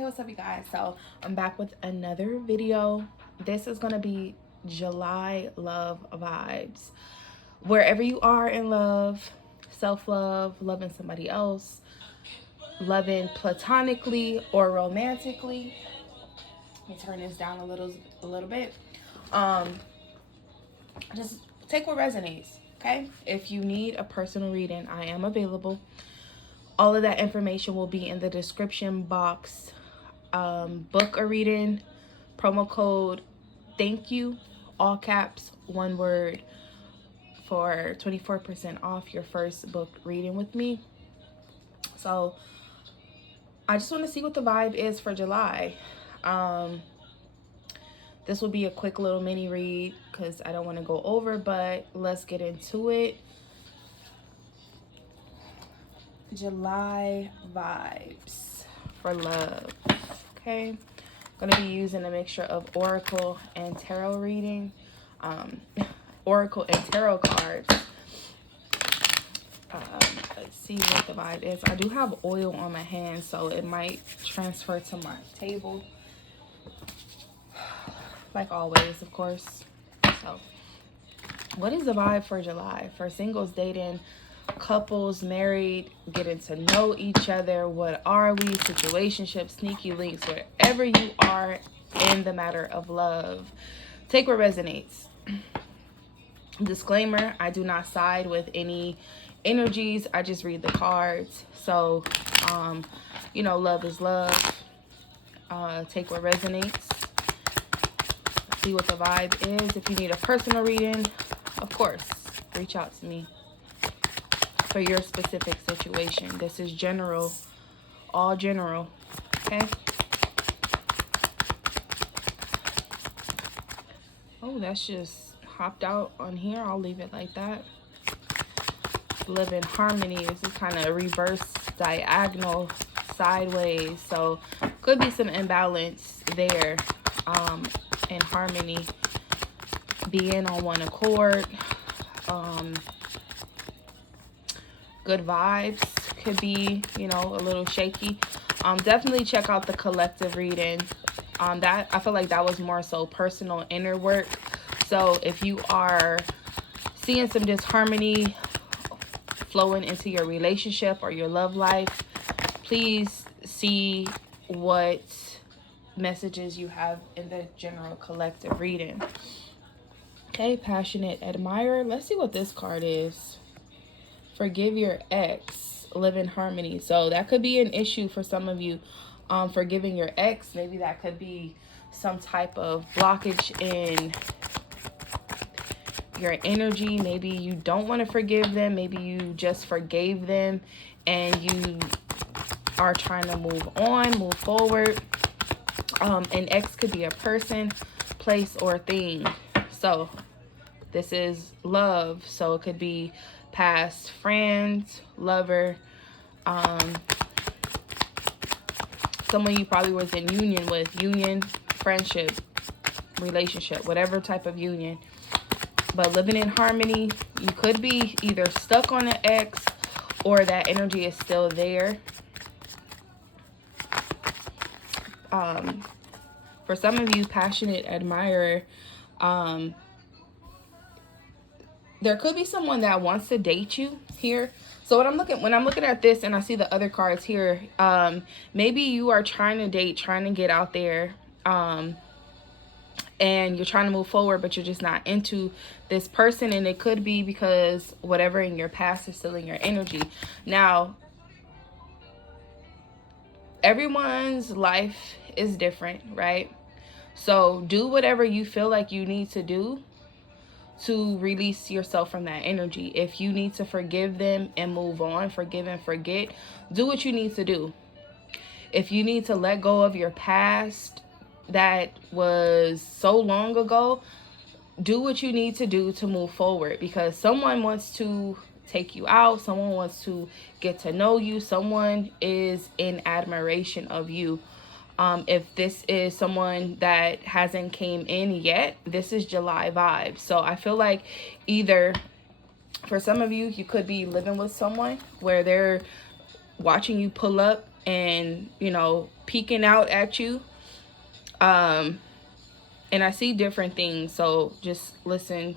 Hey, what's up, you guys? So I'm back with another video. This is gonna be July love vibes. Wherever you are in love, self-love, loving somebody else, loving platonically or romantically. Let me turn this down a little bit. Just take what resonates, okay? If you need a personal reading, I am available. All of that information will be in the description box. Book a reading, promo code thank you, all caps, one word, for 24% off your first book reading with me. So I just want to see what the vibe is for July. This will be a quick little mini read because I don't want to go over, but let's get into it. July vibes for love. Okay, I'm gonna be using a mixture of oracle and tarot reading, oracle and tarot cards. Let's see what the vibe is. I do have oil on my hands, so it might transfer to my table, like always, of course. So what is the vibe for July? For singles, dating, couples, married, getting to know each other, what are we, situationships, sneaky links, wherever you are in the matter of love, take what resonates. Disclaimer, I do not side with any energies, I just read the cards. So you know, love is love. Take what resonates, see what the vibe is. If you need a personal reading, of course, reach out to me for your specific situation. This is general, all general, okay? Oh, that's just hopped out on here. I'll leave it like that. Live in harmony. This is kind of reverse diagonal sideways, so could be some imbalance there. In harmony, being on one accord, good vibes. Could be, you know, a little shaky. Definitely check out the collective reading. That I feel like that was more so personal inner work. So if you are seeing some disharmony flowing into your relationship or your love life, please see what messages you have in the general collective reading. Okay, passionate admirer. Let's see what this card is. Forgive your ex, live in harmony. So that could be an issue for some of you. Forgiving your ex, maybe that could be some type of blockage in your energy. Maybe you don't want to forgive them. Maybe you just forgave them and you are trying to move on, move forward. An ex could be a person, place, or thing. So this is love. So it could be past friends, lover, someone you probably was in union with, union, friendship, relationship, whatever type of union. But living in harmony, you could be either stuck on an ex or that energy is still there. For some of you, passionate admirer, there could be someone that wants to date you here. So when I'm looking at this and I see the other cards here, maybe you are trying to date, trying to get out there, and you're trying to move forward, but you're just not into this person. And it could be because whatever in your past is still in your energy. Now, everyone's life is different, right? So do whatever you feel like you need to do to release yourself from that energy. If you need to forgive them and move on, forgive and forget, do what you need to do. If you need to let go of your past that was so long ago, do what you need to do to move forward, because someone wants to take you out, someone wants to get to know you, someone is in admiration of you. If this is someone that hasn't came in yet, this is July vibes. So I feel like either for some of you, you could be living with someone where they're watching you pull up and, you know, peeking out at you. And I see different things, so just listen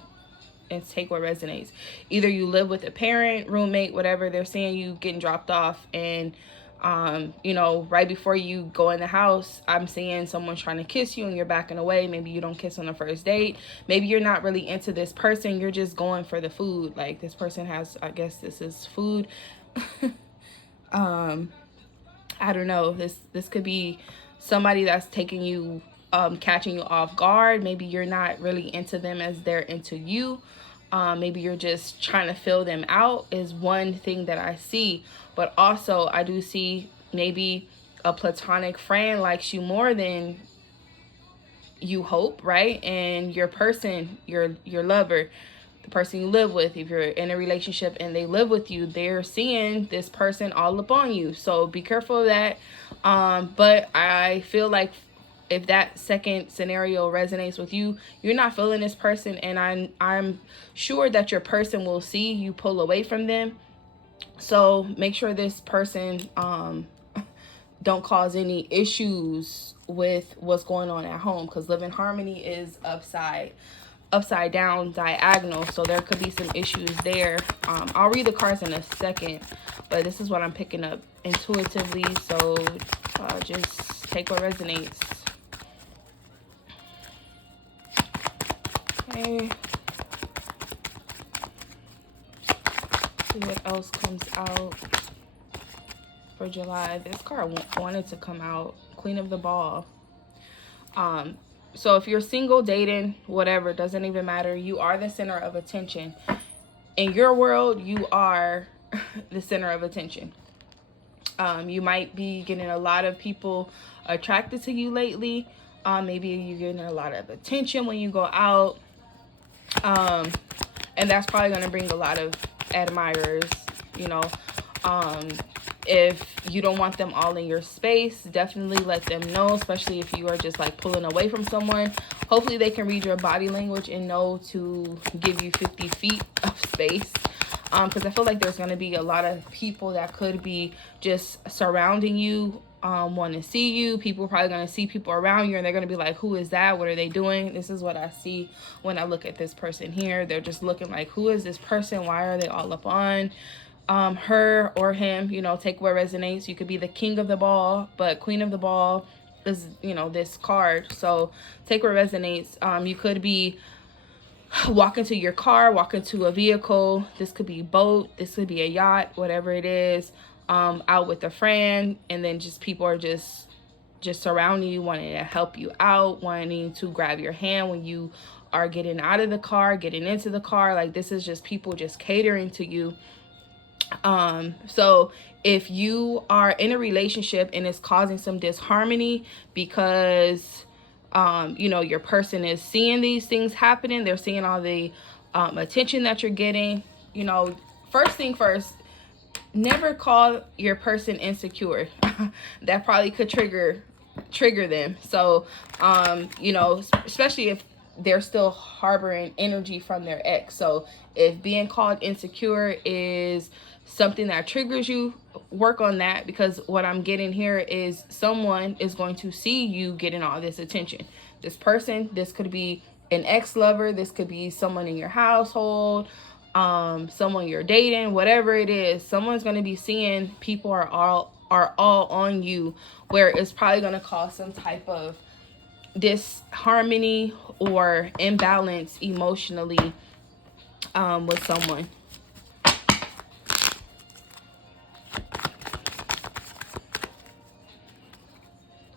and take what resonates. Either you live with a parent, roommate, whatever, they're seeing you getting dropped off, and you know, right before you go in the house, I'm seeing someone trying to kiss you and you're backing away. Maybe you don't kiss on the first date. Maybe you're not really into this person, you're just going for the food. Like, this person has, I guess this is food. I don't know. This could be somebody that's taking you, catching you off guard. Maybe you're not really into them as they're into you. Maybe you're just trying to fill them out, is one thing that I see. But also, I do see maybe a platonic friend likes you more than you hope, right? And your person, your lover, the person you live with, if you're in a relationship and they live with you, they're seeing this person all up on you. So be careful of that. But I feel like if that second scenario resonates with you, you're not feeling this person, and I'm sure that your person will see you pull away from them. So make sure this person don't cause any issues with what's going on at home, because Live in Harmony is upside down, diagonal, so there could be some issues there. I'll read the cards in a second, but this is what I'm picking up intuitively, so just take what resonates. Okay, see what else comes out for July. This card wanted to come out, Queen of the Ball. So if you're single, dating, whatever, doesn't even matter. You are the center of attention. In your world, you are the center of attention. You might be getting a lot of people attracted to you lately. Maybe you're getting a lot of attention when you go out. And that's probably going to bring a lot of admirers, you know. If you don't want them all in your space, definitely let them know, especially if you are just like pulling away from someone. Hopefully they can read your body language and know to give you 50 feet of space. Because I feel like there's going to be a lot of people that could be just surrounding you, want to see you. People are probably going to see people around you and they're going to be like, who is that? What are they doing? This is what I see when I look at this person here. They're just looking like, who is this person? Why are they all up on her or him? You know, take what resonates. You could be the king of the ball, but queen of the ball is, you know, this card. So take what resonates. You could be walking to your car, walking to a vehicle. This could be a boat, this could be a yacht, whatever it is. Out with a friend, and then just people are just surrounding you, wanting to help you out, wanting to grab your hand when you are getting out of the car, getting into the car. Like, this is just people just catering to you. So if you are in a relationship and it's causing some disharmony because you know, your person is seeing these things happening, they're seeing all the attention that you're getting, you know, first thing first, never call your person insecure. That probably could trigger them. So you know, especially if they're still harboring energy from their ex. So if being called insecure is something that triggers you, work on that, because what I'm getting here is someone is going to see you getting all this attention. This person, this could be an ex-lover, this could be someone in your household, someone you're dating, whatever it is, someone's going to be seeing people are all on you, where it's probably going to cause some type of disharmony or imbalance emotionally with someone.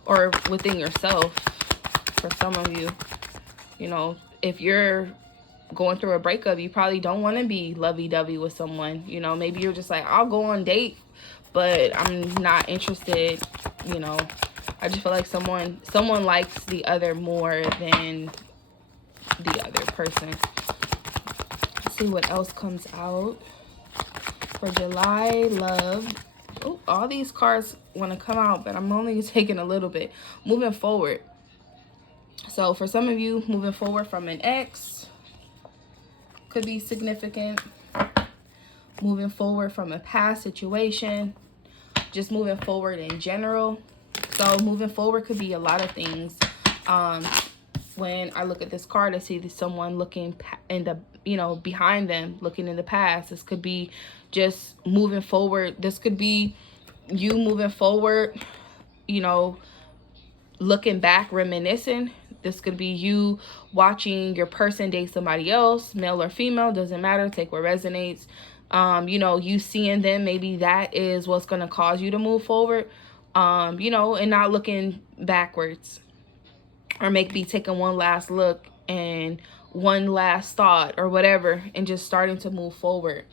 Or within yourself, for some of you. You know, if you're going through a breakup, you probably don't want to be lovey-dovey with someone. You know, maybe you're just like, I'll go on date, but I'm not interested. You know, I just feel like someone likes the other more than the other person. Let's see what else comes out for July. Love. Oh, all these cards want to come out, but I'm only taking a little bit. Moving forward. So for some of you, moving forward from an ex could be significant. Moving forward from a past situation. just moving forward in general. So moving forward could be a lot of things. When I look at this card, I see someone looking in the, behind them, looking in the past. This could be just moving forward. This could be you moving forward, looking back, reminiscing. This could be you watching your person date somebody else, male or female, doesn't matter, take what resonates. You seeing them, maybe that is what's going to cause you to move forward, and not looking backwards, or maybe taking one last look and one last thought or whatever, and just starting to move forward,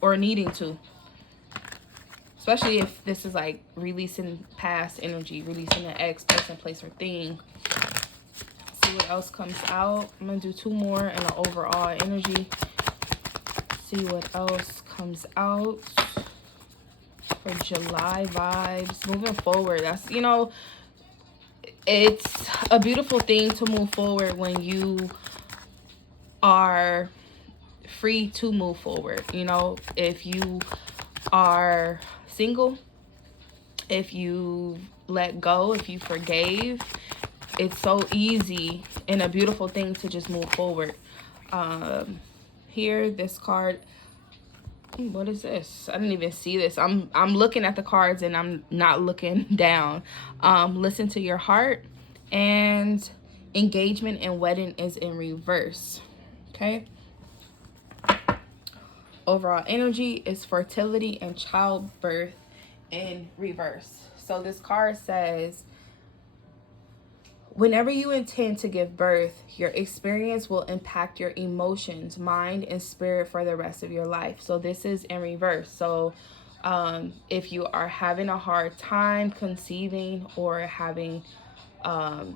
or needing to. Especially if this is like releasing past energy, releasing an ex, person, place, or thing. See what else comes out. I'm going to do 2 more in the overall energy. See what else comes out for July vibes. Moving forward. That's, it's a beautiful thing to move forward when you are free to move forward. If you are single, if you let go, if you forgave, it's so easy and a beautiful thing to just move forward. Here, this card, what is this? I didn't even see this. I'm looking at the cards and I'm not looking down. Listen to your heart, and engagement and wedding is in reverse. Okay. Overall energy is fertility and childbirth in reverse. So this card says, whenever you intend to give birth, your experience will impact your emotions, mind, and spirit for the rest of your life. So this is in reverse. So if you are having a hard time conceiving, or having, I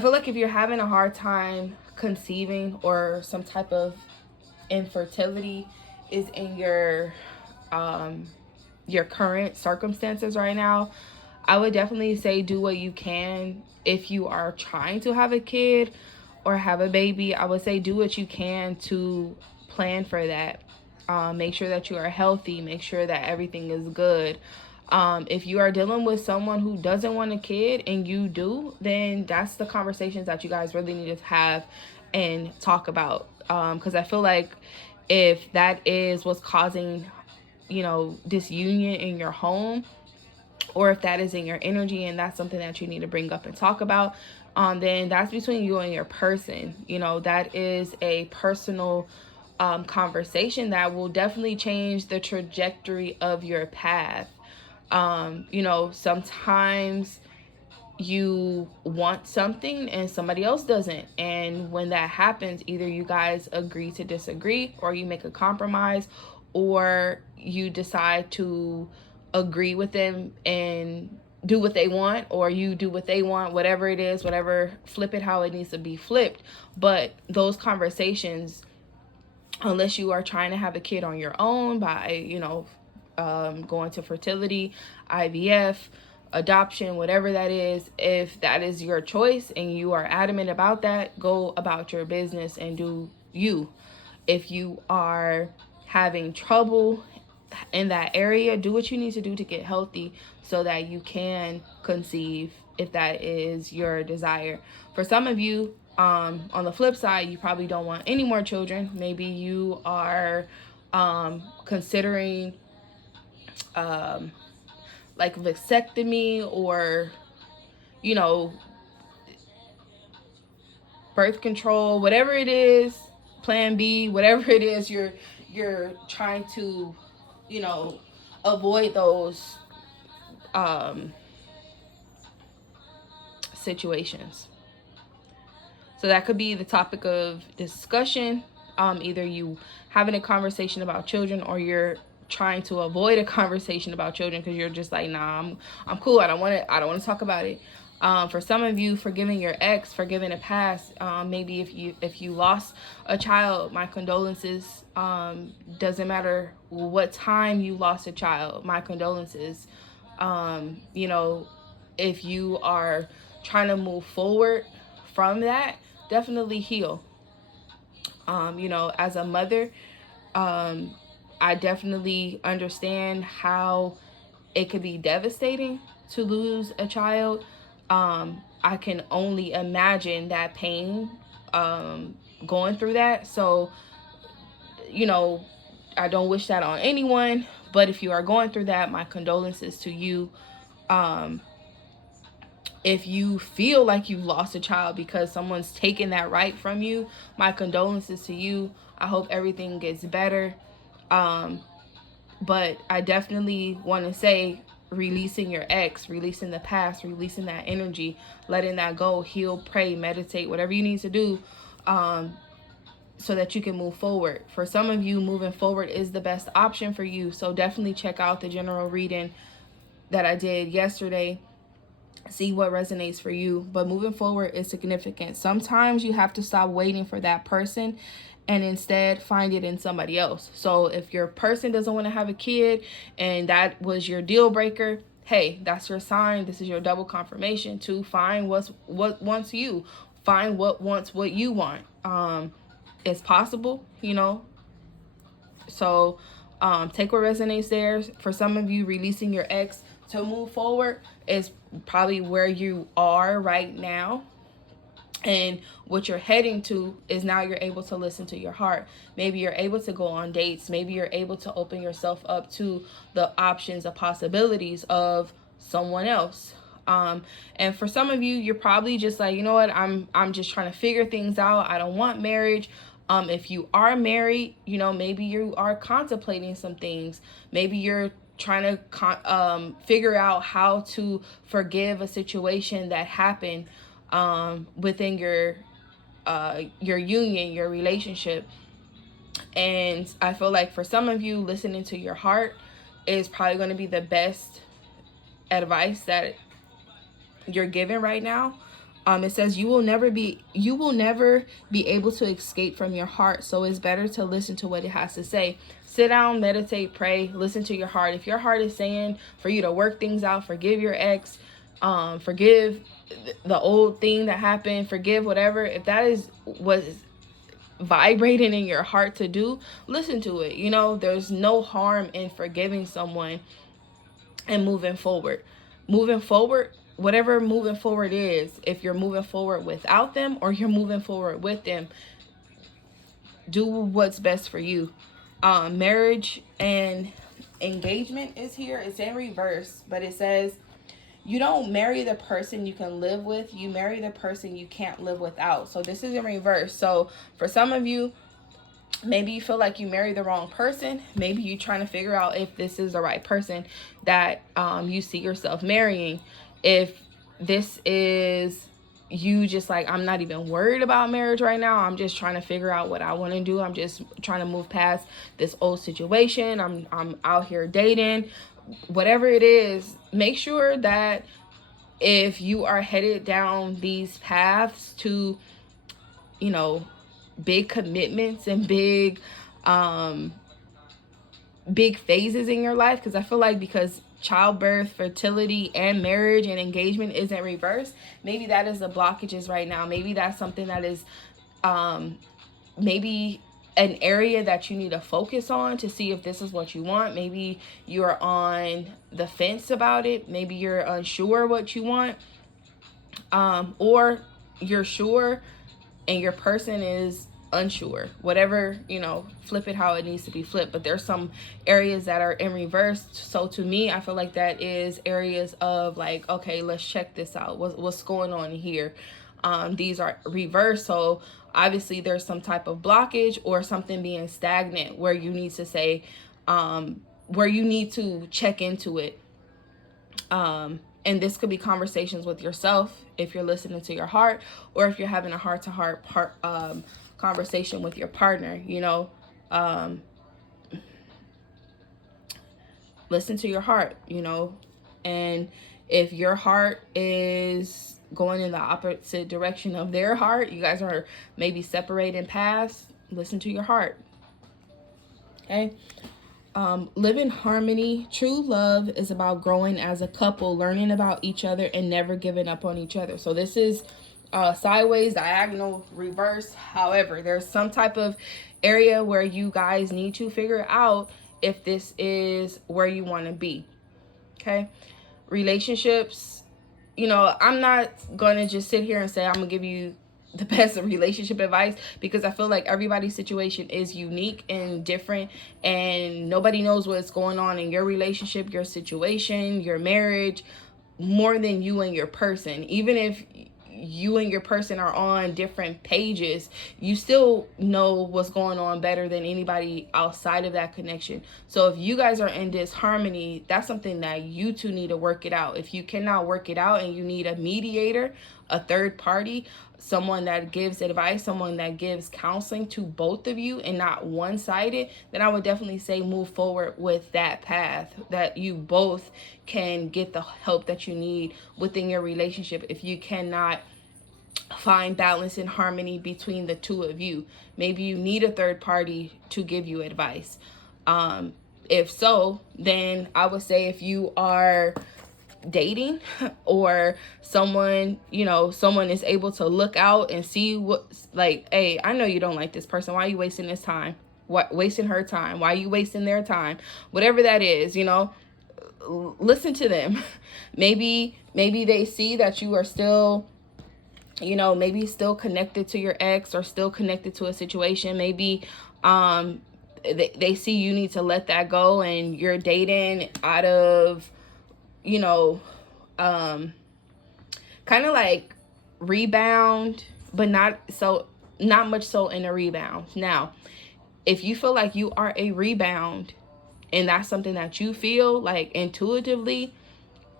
feel like if you're having a hard time conceiving, or some type of infertility is in your current circumstances right now, I would definitely say do what you can. If you are trying to have a kid or have a baby, I would say do what you can to plan for that. Make sure that you are healthy. Make sure that everything is good. If you are dealing with someone who doesn't want a kid and you do, then that's the conversations that you guys really need to have and talk about. Because I feel like if that is what's causing, disunion in your home, or if that is in your energy and that's something that you need to bring up and talk about, then that's between you and your person. That is a personal conversation that will definitely change the trajectory of your path. Sometimes you want something and somebody else doesn't. And when that happens, either you guys agree to disagree, or you make a compromise, or you decide to agree with them and do what they want, or you do what they want, whatever it is, flip it how it needs to be flipped. But those conversations, unless you are trying to have a kid on your own by, going to fertility, IVF, adoption, whatever that is, if that is your choice and you are adamant about that, go about your business and do you. If you are having trouble in that area, do what you need to do to get healthy so that you can conceive, if that is your desire. For some of you, on the flip side, you probably don't want any more children. Maybe you are considering like vasectomy, or birth control, whatever it is, plan B, whatever it is you're trying to avoid those situations. So that could be the topic of discussion. Either you having a conversation about children, or you're trying to avoid a conversation about children because you're just like, nah, I'm cool. I don't want to talk about it. For some of you, forgiving your ex, forgiving a past. Maybe if you lost a child, my condolences. Doesn't matter what time you lost a child, my condolences. If you are trying to move forward from that, definitely heal. You know, as a mother, I definitely understand how it could be devastating to lose a child. I can only imagine that pain, going through that. So, you know, I don't wish that on anyone. But if you are going through that, my condolences to you. Um, if you feel like you've lost a child because someone's taken that right from you, my condolences to you. I hope everything gets better. Um, but I definitely want to say, releasing your ex, releasing the past, releasing that energy, letting that go, heal, pray, meditate, whatever you need to do, so that you can move forward. For some of you, moving forward is the best option for you. So definitely check out the general reading that I did yesterday. See what resonates for you. But moving forward is significant. Sometimes you have to stop waiting for that person and instead find it in somebody else. So if your person doesn't want to have a kid and that was your deal breaker, hey, that's your sign. This is your double confirmation to find what wants you. Find what wants what you want. It's possible, you know. So take what resonates there. For some of you, releasing your ex to move forward is probably where you are right now. And what you're heading to is now you're able to listen to your heart. Maybe you're able to go on dates. Maybe you're able to open yourself up to the options, the possibilities of someone else. And for some of you, you're probably just like, you know what, I'm just trying to figure things out. I don't want marriage. If you are married, you know, maybe you are contemplating some things. Maybe you're trying to figure out how to forgive a situation that happened within your union, your relationship. And I feel like for some of you, listening to your heart is probably going to be the best advice that you're given right now. It says you will never be able to escape from your heart. So it's better to listen to what it has to say. Sit down, meditate, pray, listen to your heart. If your heart is saying for you to work things out, forgive your ex, forgive the old thing that happened, forgive whatever. If that is what's vibrating in your heart to do, listen to it. You know, there's no harm in forgiving someone and moving forward. Moving forward, whatever moving forward is, if you're moving forward without them or you're moving forward with them, do what's best for you. Marriage and engagement is here. It's in reverse, but it says you don't marry the person you can live with. You marry the person you can't live without. So this is in reverse. So for some of you, maybe you feel like you married the wrong person. Maybe you're trying to figure out if this is the right person that you see yourself marrying. If this is you just like, I'm not even worried about marriage right now. I'm just trying to figure out what I want to do. I'm just trying to move past this old situation. I'm out here dating. Whatever it is, make sure that if you are headed down these paths to, you know, big commitments and big phases in your life, because I feel like because childbirth, fertility, and marriage and engagement isn't reversed, maybe that is the blockages right now. Maybe that's something that is maybe an area that you need to focus on to see if this is what you want. Maybe you're on the fence about it. Maybe you're unsure what you want, or you're sure and your person is unsure. Whatever, you know, flip it how it needs to be flipped. But there's some areas that are in reverse. So to me, I feel like that is areas of like, okay, let's check this out. What's going on here? These are reversed. So obviously there's some type of blockage or something being stagnant where you need to say, where you need to check into it. And this could be conversations with yourself if you're listening to your heart, or if you're having a heart-to-heart conversation with your partner. You know, listen to your heart, you know. And if your heart is going in the opposite direction of their heart, you guys are maybe separating paths, listen to your heart. Okay. Live in harmony. True love is about growing as a couple, learning about each other, and never giving up on each other. So this is sideways, diagonal, reverse. However, there's some type of area where you guys need to figure out if this is where you want to be. Okay? Relationships, I'm not going to just sit here and say I'm going to give you the best relationship advice, because I feel like everybody's situation is unique and different, and nobody knows what's going on in your relationship, your situation, your marriage, more than you and your person. Even if you and your person are on different pages, you still know what's going on better than anybody outside of that connection. So if you guys are in disharmony, that's something that you two need to work it out. If you cannot work it out and you need a mediator, a third party, someone that gives advice, someone that gives counseling to both of you and not one-sided, then I would definitely say move forward with that path, that you both can get the help that you need within your relationship. If you cannot find balance and harmony between the two of you, maybe you need a third party to give you advice. If so, then I would say if you are dating or someone is able to look out and see what's like, hey, I know you don't like this person, why are you wasting this time, wasting her time, why are you wasting their time, whatever that is, listen to them. maybe they see that you are still maybe still connected to your ex or still connected to a situation. Maybe they see you need to let that go and you're dating out of kind of like rebound, but not much so in a rebound. Now, if you feel like you are a rebound and that's something that you feel like intuitively,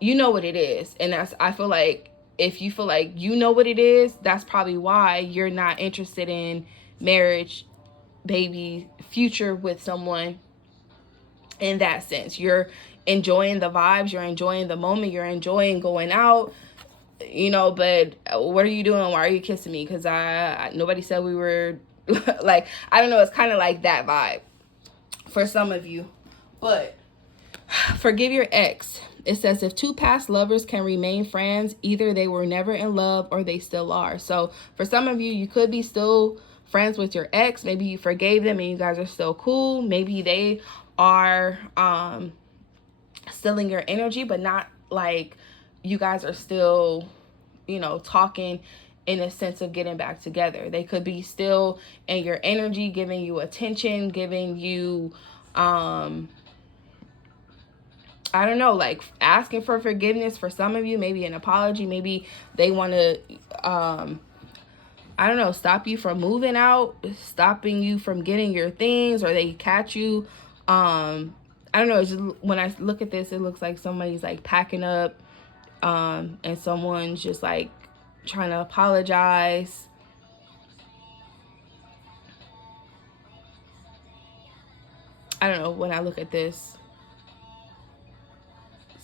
you know what it is. And I feel like if you feel like you know what it is, that's probably why you're not interested in marriage, baby, future with someone in that sense. You're enjoying the vibes, you're enjoying the moment, you're enjoying going out, but what are you doing? Why are you kissing me? Because nobody said we were like, I don't know, it's kind of like that vibe for some of you. But forgive your ex. It says if two past lovers can remain friends, either they were never in love or they still are. So for some of you, you could be still friends with your ex. Maybe you forgave them and you guys are still cool. Maybe they are still in your energy, but not like you guys are still, talking in a sense of getting back together. They could be still in your energy, giving you attention, giving you I don't know, like asking for forgiveness for some of you, maybe an apology, maybe they want to, I don't know, stop you from moving out, stopping you from getting your things, or they catch you. I don't know, it's just, when I look at this, it looks like somebody's like packing up, and someone's just like trying to apologize. I don't know when I look at this.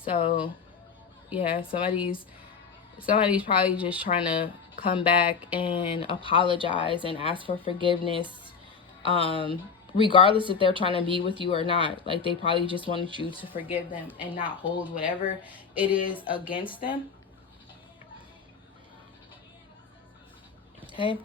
So, yeah, somebody's probably just trying to come back and apologize and ask for forgiveness, regardless if they're trying to be with you or not. Like, they probably just wanted you to forgive them and not hold whatever it is against them. Okay.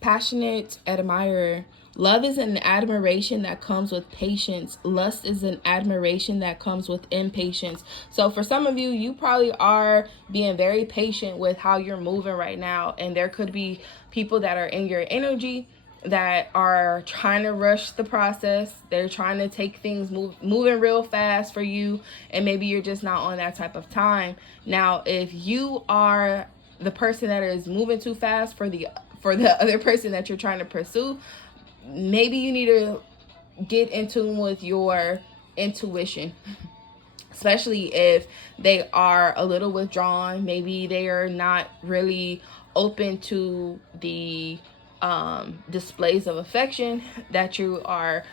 Passionate admirer. Love is an admiration that comes with patience. Lust is an admiration that comes with impatience. So for some of you, you probably are being very patient with how you're moving right now. And there could be people that are in your energy that are trying to rush the process. They're trying to take things moving real fast for you. And maybe you're just not on that type of time. Now, if you are the person that is moving too fast for the other person that you're trying to pursue, maybe you need to get in tune with your intuition, especially if they are a little withdrawn. Maybe they are not really open to the displays of affection that you are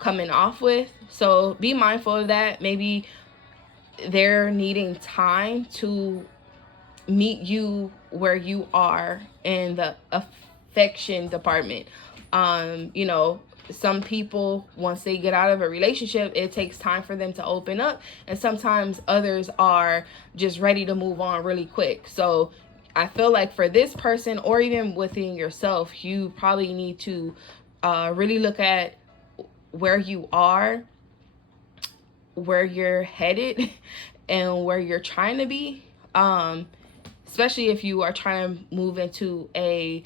coming off with. So be mindful of that. Maybe they're needing time to meet you where you are in the affection department. some people, once they get out of a relationship, it takes time for them to open up, and sometimes others are just ready to move on really quick. So I feel like for this person, or even within yourself, you probably need to really look at where you are, where you're headed, and where you're trying to be. Especially if you are trying to move into a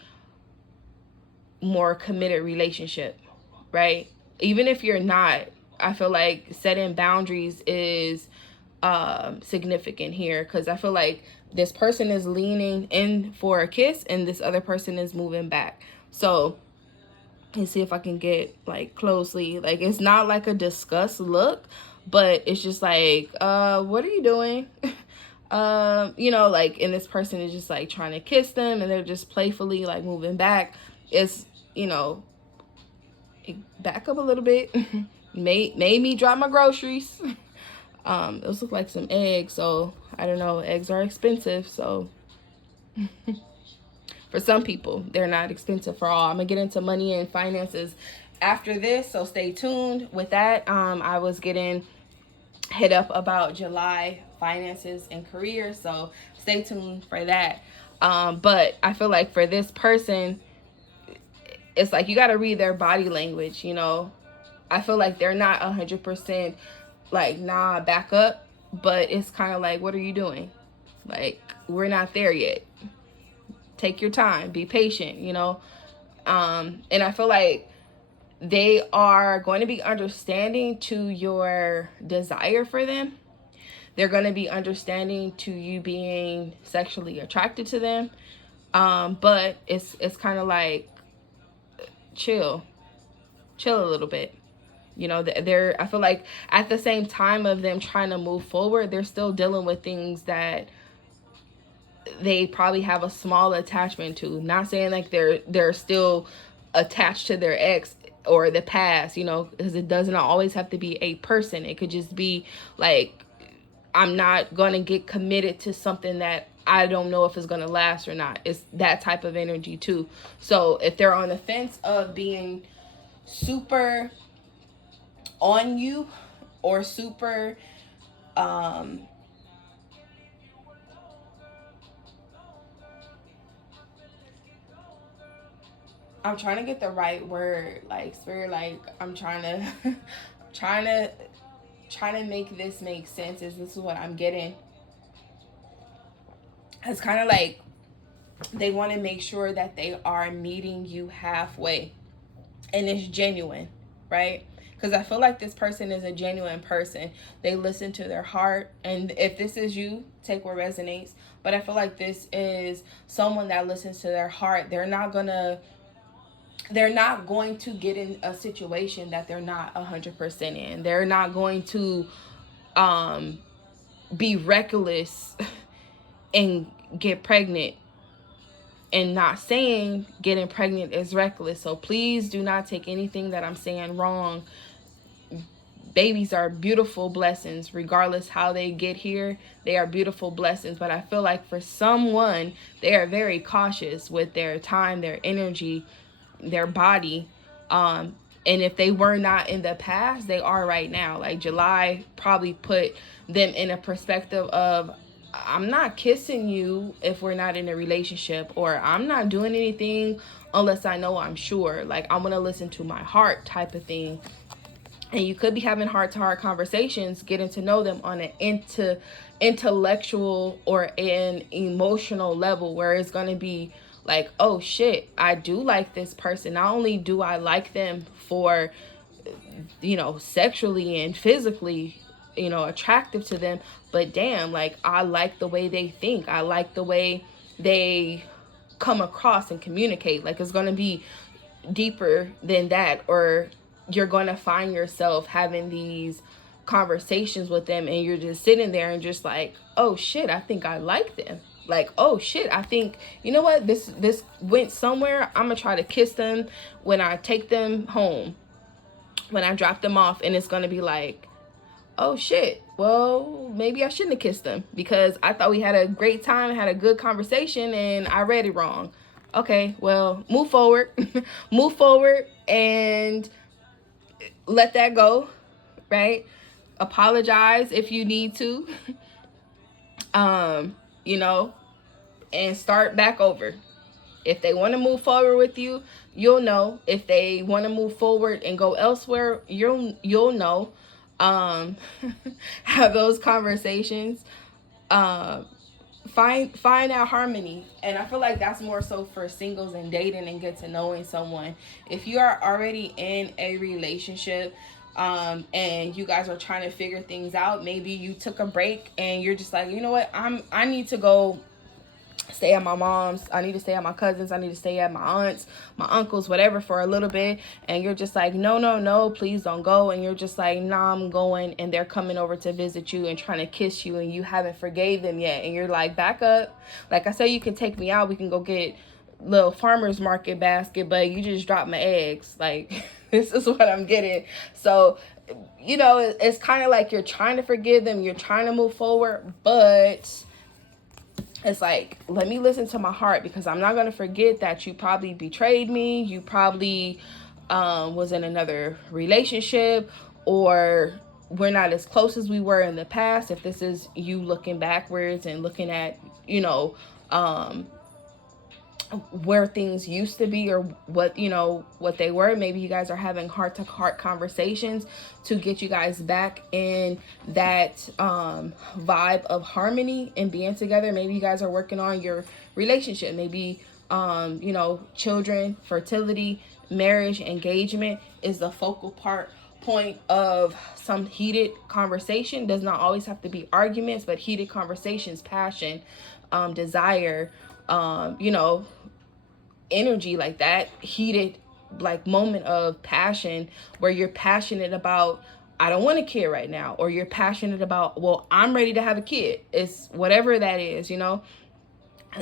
more committed relationship, right? Even if you're not, I feel like setting boundaries is significant here, because I feel like this person is leaning in for a kiss and this other person is moving back. So let's see if I can get like closely, like it's not like a disgust look, but it's just like, what are you doing? You know, like, and this person is just like trying to kiss them and they're just playfully like moving back. It's, you know, back up a little bit. made me drop my groceries. Those look like some eggs, so I don't know, eggs are expensive, so for some people they're not expensive for all. I'm gonna get into money and finances after this, so stay tuned with that. I was getting hit up about July finances and career, so stay tuned for that. But I feel like for this person, it's like you got to read their body language, you know. I feel like they're not 100% like, nah, back up, but it's kind of like, what are you doing? Like, we're not there yet. Take your time, be patient, you know. And I feel like they are going to be understanding to your desire for them. They're going to be understanding to you being sexually attracted to them. But it's kind of like, chill a little bit. You know, they're, I feel like at the same time of them trying to move forward, they're still dealing with things that they probably have a small attachment to. Not saying like they're still attached to their ex or the past, you know, because it doesn't always have to be a person. It could just be like, I'm not going to get committed to something that I don't know if it's going to last or not. It's that type of energy too. So if they're on the fence of being super on you or super I'm trying to get the right word, like spirit, like I'm trying to trying to make this make sense. Is this is what I'm getting? It's kind of like they want to make sure that they are meeting you halfway and it's genuine, right? Because I feel like this person is a genuine person. They listen to their heart, and if this is you, take what resonates. But I feel like this is someone that listens to their heart. They're not going to get in a situation that they're not 100% in. They're not going to be reckless and get pregnant. And not saying getting pregnant is reckless. So please do not take anything that I'm saying wrong. Babies are beautiful blessings. Regardless how they get here, they are beautiful blessings. But I feel like for someone, they are very cautious with their time, their energy, their body. And if they were not in the past, they are right now. Like July probably put them in a perspective of, I'm not kissing you if we're not in a relationship, or I'm not doing anything unless I know I'm sure. Like, I'm going to listen to my heart type of thing. And you could be having heart-to-heart conversations, getting to know them on an intellectual or an emotional level, where it's going to be like, oh shit, I do like this person. Not only do I like them for, you know, sexually and physically, you know, attractive to them, but damn, like, I like the way they think. I like the way they come across and communicate. Like, it's going to be deeper than that, or you're going to find yourself having these conversations with them and you're just sitting there and just like, oh shit, I think I like them. Like, oh shit, I think, you know what, this went somewhere. I'm gonna try to kiss them when I take them home, when I drop them off. And it's gonna be like, oh shit, well, maybe I shouldn't have kissed them because I thought we had a great time, had a good conversation, and I read it wrong. Okay, well, move forward. Move forward and let that go, right? Apologize if you need to. You know, and start back over. If they want to move forward with you, you'll know. If they want to move forward and go elsewhere, you'll know. Um, have those conversations. Um, find that harmony, and I feel like that's more so for singles and dating and get to knowing someone. If you are already in a relationship, and you guys are trying to figure things out, maybe you took a break and you're just like, you know what, I need to go stay at my mom's, I need to stay at my cousins, I need to stay at my aunts, my uncles, whatever, for a little bit, and you're just like, no, no, no, please don't go, and you're just like, nah, I'm going, and they're coming over to visit you and trying to kiss you, and you haven't forgave them yet, and you're like, back up, like I said, you can take me out, we can go get little farmer's market basket, but you just dropped my eggs, like, this is what I'm getting. So, you know, it's kind of like you're trying to forgive them, you're trying to move forward, but it's like, let me listen to my heart, because I'm not going to forget that you probably betrayed me. You probably was in another relationship, or we're not as close as we were in the past. If this is you looking backwards and looking at, you know, where things used to be, or what, you know, what they were, maybe you guys are having heart to heart conversations to get you guys back in that vibe of harmony and being together. Maybe you guys are working on your relationship, maybe you know, children, fertility, marriage, engagement is the focal point of some heated conversation. Does not always have to be arguments, but heated conversations, passion, desire, you know, energy, like that heated like moment of passion where you're passionate about, I don't want a kid right now, or you're passionate about, well, I'm ready to have a kid. It's whatever that is, you know.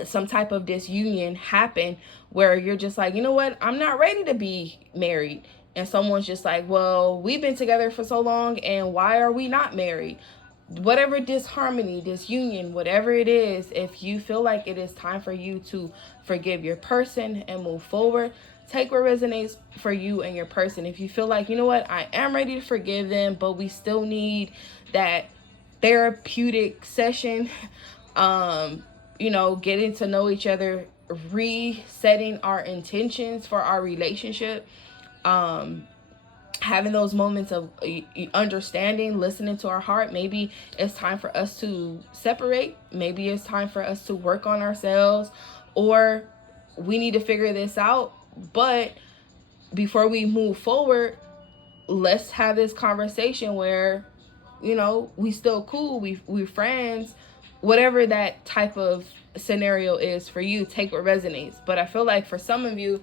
Some type of disunion happen where you're just like, you know what, I'm not ready to be married, and someone's just like, well, we've been together for so long, and why are we not married? Whatever disharmony, disunion, whatever it is, if you feel like it is time for you to forgive your person and move forward, take what resonates for you and your person. If you feel like, you know what, I am ready to forgive them, but we still need that therapeutic session, you know, getting to know each other, resetting our intentions for our relationship, having those moments of understanding, listening to our heart. Maybe it's time for us to separate. Maybe it's time for us to work on ourselves, or we need to figure this out. But before we move forward, let's have this conversation where, you know, we still cool, we're friends, whatever that type of scenario is for you. Take what resonates. But I feel like for some of you,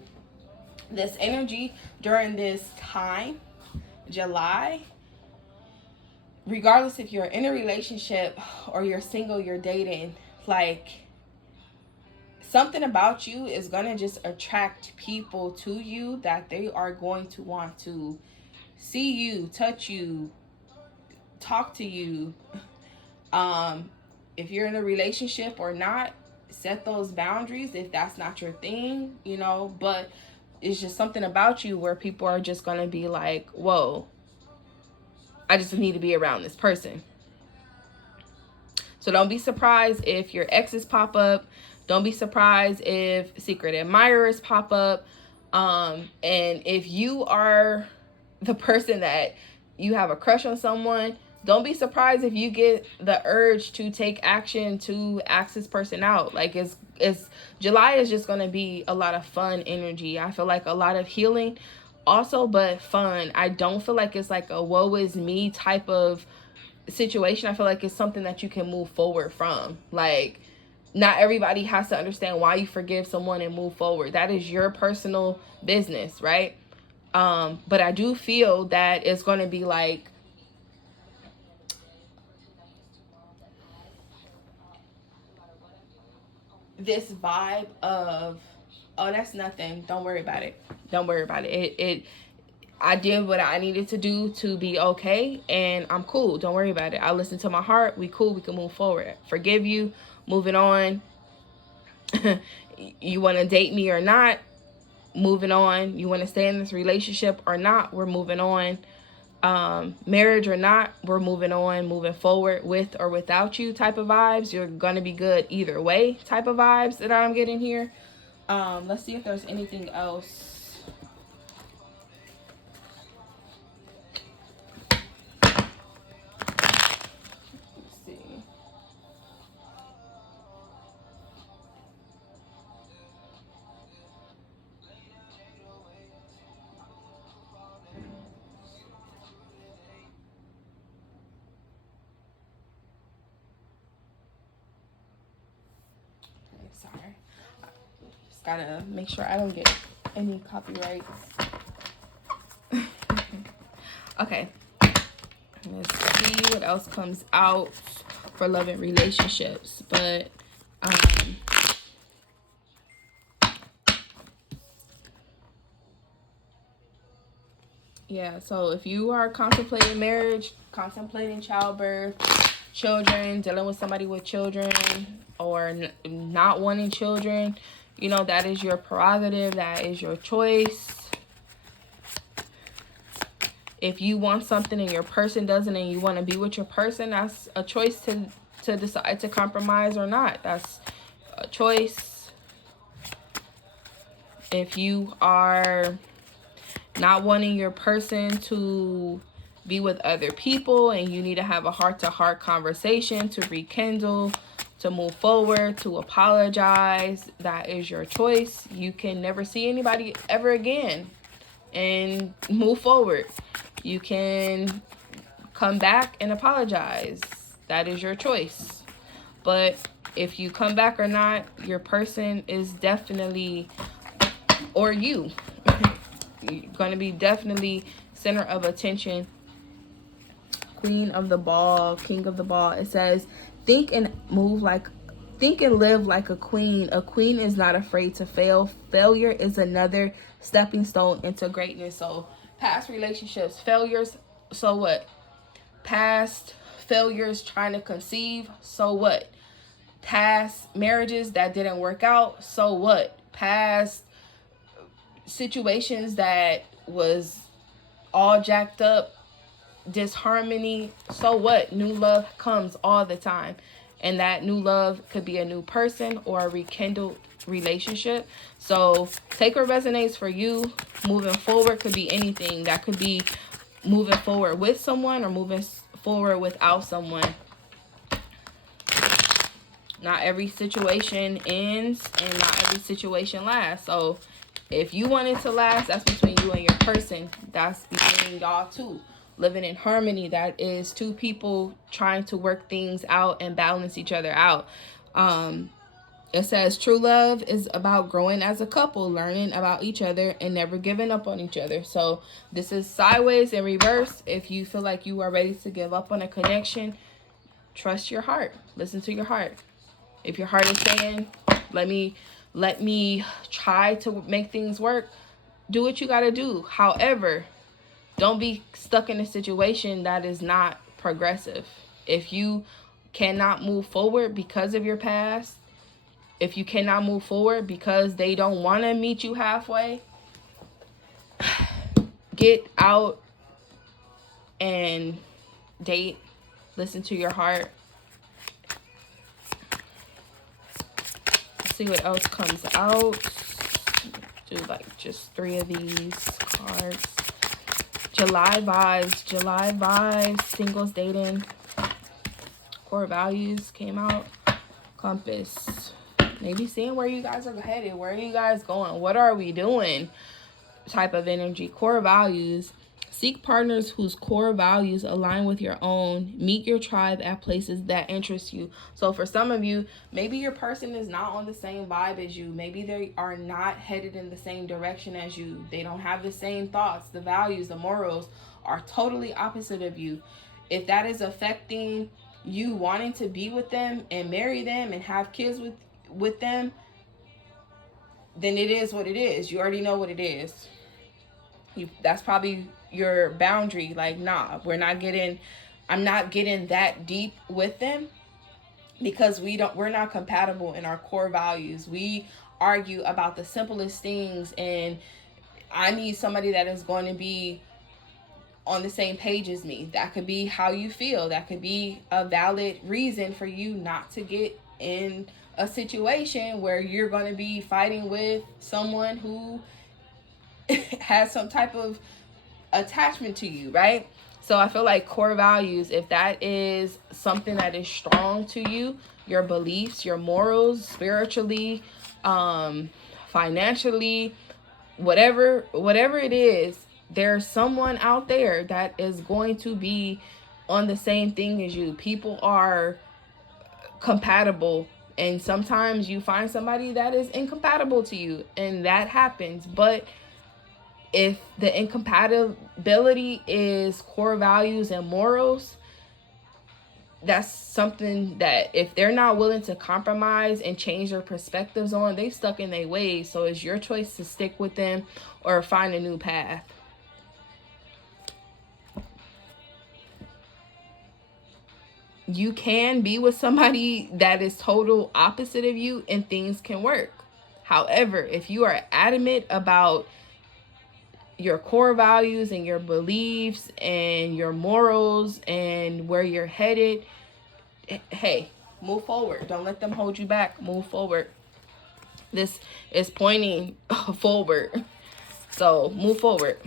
this energy during this time, July, regardless if you're in a relationship or you're single, you're dating, like, something about you is going to just attract people to you that they are going to want to see you, touch you, talk to you. If you're in a relationship or not, set those boundaries if that's not your thing, you know, but it's just something about you where people are just going to be like, whoa, I just need to be around this person. So don't be surprised if your exes pop up. Don't be surprised if secret admirers pop up. And if you are the person that you have a crush on someone, don't be surprised if you get the urge to take action to ask this person out. Like, it's July is just going to be a lot of fun energy. I feel like a lot of healing also, but fun. I don't feel like it's like a woe is me type of situation. I feel like it's something that you can move forward from. Like, not everybody has to understand why you forgive someone and move forward. That is your personal business, right? But I do feel that it's going to be like, this vibe of, oh, that's nothing, don't worry about it, don't worry about it, I did what I needed to do to be okay, and I'm cool, don't worry about it, I listened to my heart, we cool, we can move forward, forgive you, moving on. You want to date me or not, moving on. You want to stay in this relationship or not, we're moving on. Marriage or not, we're moving on, moving forward with or without you type of vibes. You're gonna be good either way type of vibes that I'm getting here. Let's see if there's anything else. Let's see. Okay, sorry. Just gotta make sure I don't get any copyrights. Okay. Let's see what else comes out for love and relationships. But yeah, so if you are contemplating marriage, contemplating childbirth, children, dealing with somebody with children, or not wanting children, you know, that is your prerogative. That is your choice. If you want something and your person doesn't, and you want to be with your person, that's a choice to decide to compromise or not. That's a choice. If you are not wanting your person to be with other people and you need to have a heart-to-heart conversation to rekindle, to move forward, to apologize, that is your choice. You can never see anybody ever again and move forward. You can come back and apologize. That is your choice. But if you come back or not, your person is definitely, or you, you're going to be definitely center of attention. Queen of the ball, king of the ball. It says, think and live like a queen. A queen is not afraid to fail. Failure is another stepping stone into greatness. So past relationships, failures, so what? Past failures trying to conceive, so what? Past marriages that didn't work out, so what? Past situations that was all jacked up, disharmony, so what? New love comes all the time, and that new love could be a new person or a rekindled relationship. So take what resonates for you. Moving forward could be anything. That could be moving forward with someone or moving forward without someone. Not every situation ends and not every situation lasts. So if you want it to last, that's between you and your person. That's between y'all two. Living in harmony, that is two people trying to work things out and balance each other out. It says true love is about growing as a couple, learning about each other, and never giving up on each other. So this is sideways and reverse. If you feel like you are ready to give up on a connection, trust your heart. Listen to your heart. If your heart is saying, let me try to make things work, do what you got to do. However, don't be stuck in a situation that is not progressive. If you cannot move forward because of your past, if you cannot move forward because they don't want to meet you halfway, get out and date. Listen to your heart. Let's see what else comes out. Do like just 3 of these cards. July vibes, singles, dating, core values came out. Compass. Maybe seeing where you guys are headed. Where are you guys going? What are we doing? Type of energy. Core values. Seek partners whose core values align with your own. Meet your tribe at places that interest you. So for some of you, maybe your person is not on the same vibe as you. Maybe they are not headed in the same direction as you. They don't have the same thoughts, the values, the morals are totally opposite of you. If that is affecting you wanting to be with them and marry them and have kids with them, then it is what it is. You already know what it is. That's probably your boundary. Like, nah, I'm not getting that deep with them because we're not compatible in our core values. We argue about the simplest things, and I need somebody that is going to be on the same page as me. That could be how you feel. That could be a valid reason for you not to get in a situation where you're going to be fighting with someone who has some type of attachment to you, right? So I feel like core values, if that is something that is strong to you, your beliefs, your morals, spiritually, financially, whatever it is, there's someone out there that is going to be on the same thing as you. People are compatible, and sometimes you find somebody that is incompatible to you, and that happens. But if the incompatibility is core values and morals, that's something that if they're not willing to compromise and change their perspectives on, they stuck in their ways. So it's your choice to stick with them or find a new path. You can be with somebody that is total opposite of you and things can work. However, if you are adamant about your core values and your beliefs and your morals and where you're headed, hey, move forward. Don't let them hold you back. Move forward. This is pointing forward. So move forward.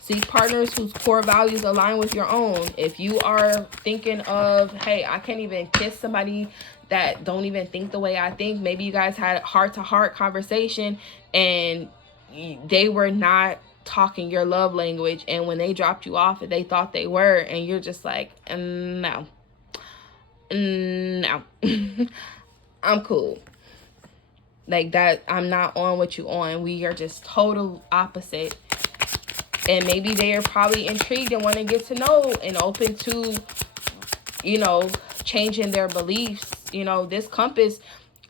Seek partners whose core values align with your own. If you are thinking of, hey, I can't even kiss somebody that don't even think the way I think. Maybe you guys had a heart-to-heart conversation and they were not talking your love language, and when they dropped you off, they thought they were, and you're just like, no, I'm cool. Like that, I'm not on what you on. We are just total opposite. And maybe they are probably intrigued and want to get to know and open to, changing their beliefs.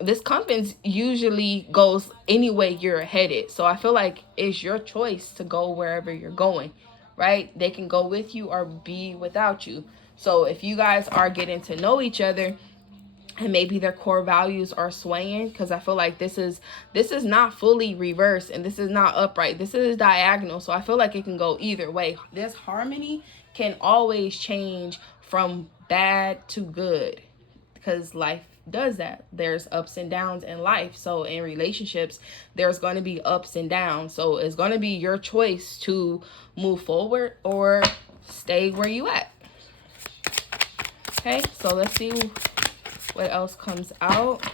This compass usually goes any way you're headed. So I feel like it's your choice to go wherever you're going, right? They can go with you or be without you. So if you guys are getting to know each other and maybe their core values are swaying, because I feel like this is not fully reversed and this is not upright. This is diagonal. So I feel like it can go either way. This harmony can always change from bad to good, because life does that. There's ups and downs in life. So in relationships, there's going to be ups and downs. So it's going to be your choice to move forward or stay where you at. Okay, so let's see what else comes out.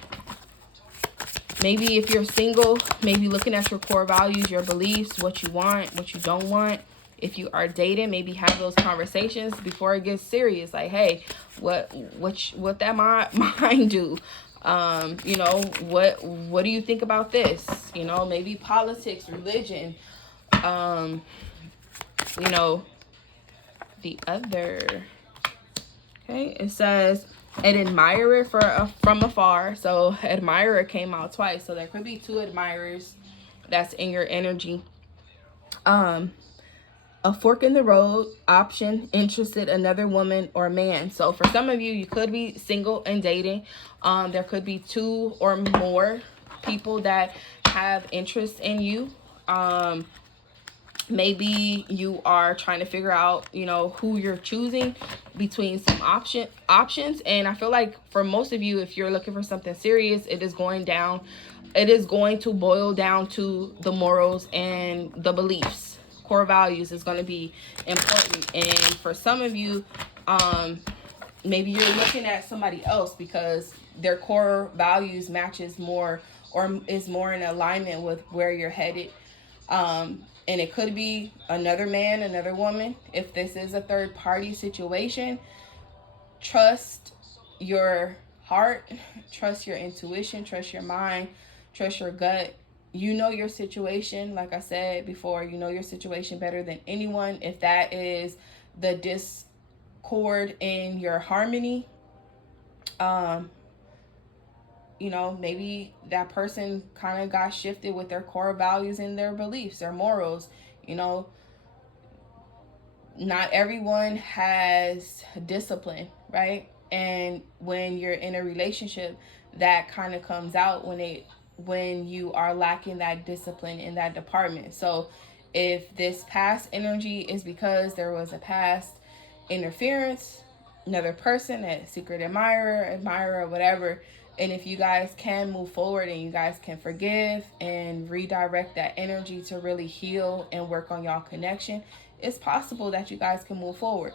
Maybe if you're single, maybe looking at your core values, your beliefs, what you want, what you don't want. If you are dating, maybe have those conversations before it gets serious. Like, hey, what that mind do? What do you think about this? Maybe politics, religion. The other. Okay, it says an admirer from afar. So admirer came out twice. So there could be two admirers that's in your energy. A fork in the road option, interested another woman or man. So for some of you, you could be single and dating. There could be two or more people that have interest in you. Maybe you are trying to figure out, who you're choosing between some options. And I feel like for most of you, if you're looking for something serious, it is going to boil down to the morals and the beliefs. Core values is going to be important. And for some of you, maybe you're looking at somebody else because their core values matches more or is more in alignment with where you're headed. And it could be another man, another woman. If this is a third party situation, trust your heart, trust your intuition, trust your mind, trust your gut. You know your situation. Like I said before, you know your situation better than anyone. If that is the discord in your harmony, maybe that person kind of got shifted with their core values and their beliefs, their morals. Not everyone has discipline, right? And when you're in a relationship, that kind of comes out when when you are lacking that discipline in that department. So if this past energy is because there was a past interference, another person, a secret admirer, whatever, and if you guys can move forward and you guys can forgive and redirect that energy to really heal and work on y'all connection, it's possible that you guys can move forward.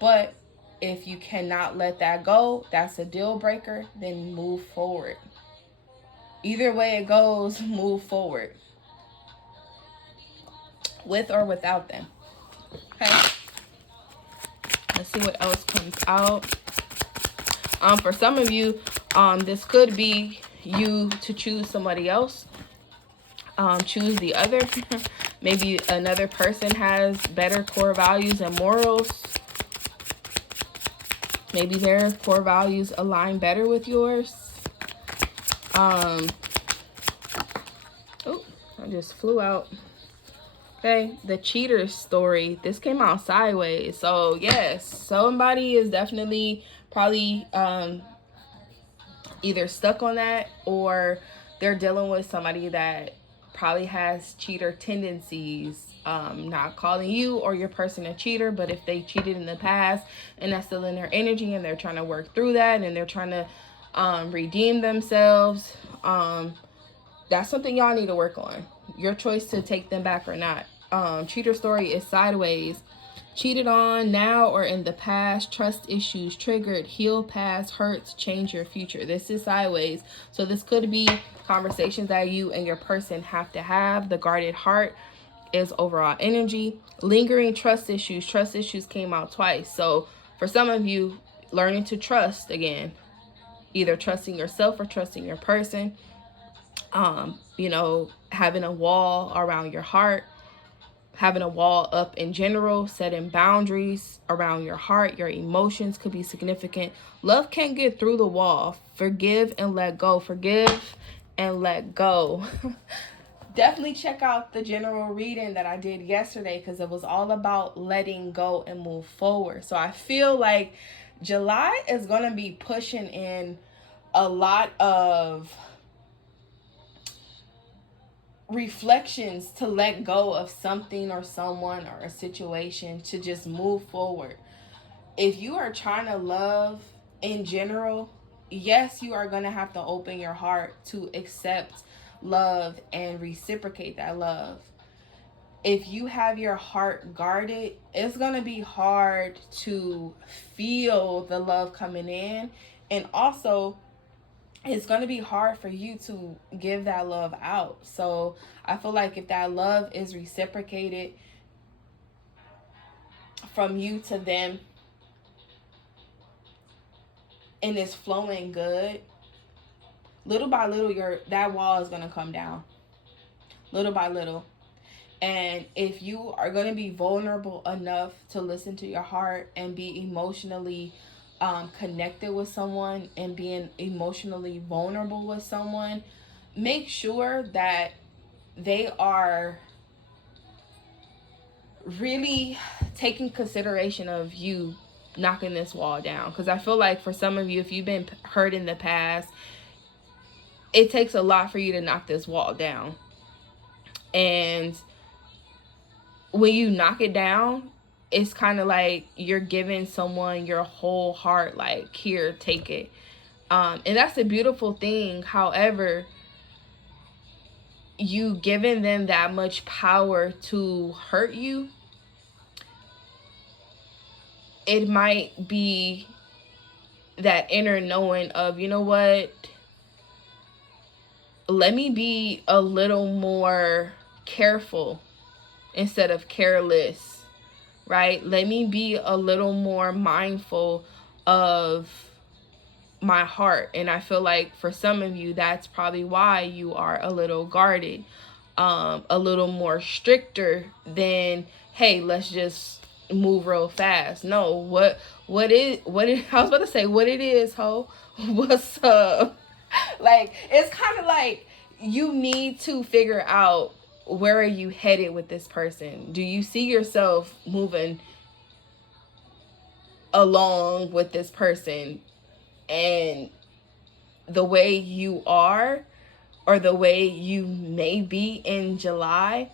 But if you cannot let that go, that's a deal breaker, then move forward. Either way it goes, move forward. With or without them. Okay. Let's see what else comes out. For some of you, this could be you to choose somebody else. Choose the other. Maybe another person has better core values and morals. Maybe their core values align better with yours. Oh, I just flew out. Okay, the cheater story. This came out sideways. So yes, somebody is definitely probably either stuck on that, or they're dealing with somebody that probably has cheater tendencies. Not calling you or your person a cheater, but if they cheated in the past and that's still in their energy and they're trying to work through that and they're trying to redeem themselves, that's something y'all need to work on. Your choice to take them back or not. Cheater story is sideways. Cheated on now or in the past, trust issues triggered, heal past hurts, change your future. This is sideways. So this could be conversations that you and your person have to have. The guarded heart is overall energy. Lingering trust issues. Trust issues came out twice. So for some of you, learning to trust again. Either trusting yourself or trusting your person. Having a wall around your heart. Having a wall up in general, setting boundaries around your heart, your emotions could be significant. Love can't get through the wall. Forgive and let go. Forgive and let go. Definitely check out the general reading that I did yesterday, because it was all about letting go and move forward. So I feel like July is going to be pushing in a lot of reflections to let go of something or someone or a situation, to just move forward. If you are trying to love in general, yes, you are going to have to open your heart to accept love and reciprocate that love. If you have your heart guarded, it's going to be hard to feel the love coming in, and also it's going to be hard for you to give that love out. So I feel like if that love is reciprocated from you to them and it's flowing good, little by little, that wall is going to come down. Little by little. And if you are going to be vulnerable enough to listen to your heart and be emotionally connected with someone and being emotionally vulnerable with someone, make sure that they are really taking consideration of you knocking this wall down. Because I feel like for some of you, if you've been hurt in the past, it takes a lot for you to knock this wall down. And when you knock it down, it's kind of like you're giving someone your whole heart, like, here, take it. And that's a beautiful thing. However, you giving them that much power to hurt you, it might be that inner knowing of, you know what, let me be a little more careful instead of careless, right? Let me be a little more mindful of my heart. And I feel like for some of you, that's probably why you are a little guarded, a little more stricter than, hey, let's just move real fast. No, what is I was about to say what it is, ho. What's up? Like, it's kind of like you need to figure out, where are you headed with this person? Do you see yourself moving along with this person? And the way you are, or the way you may be in July,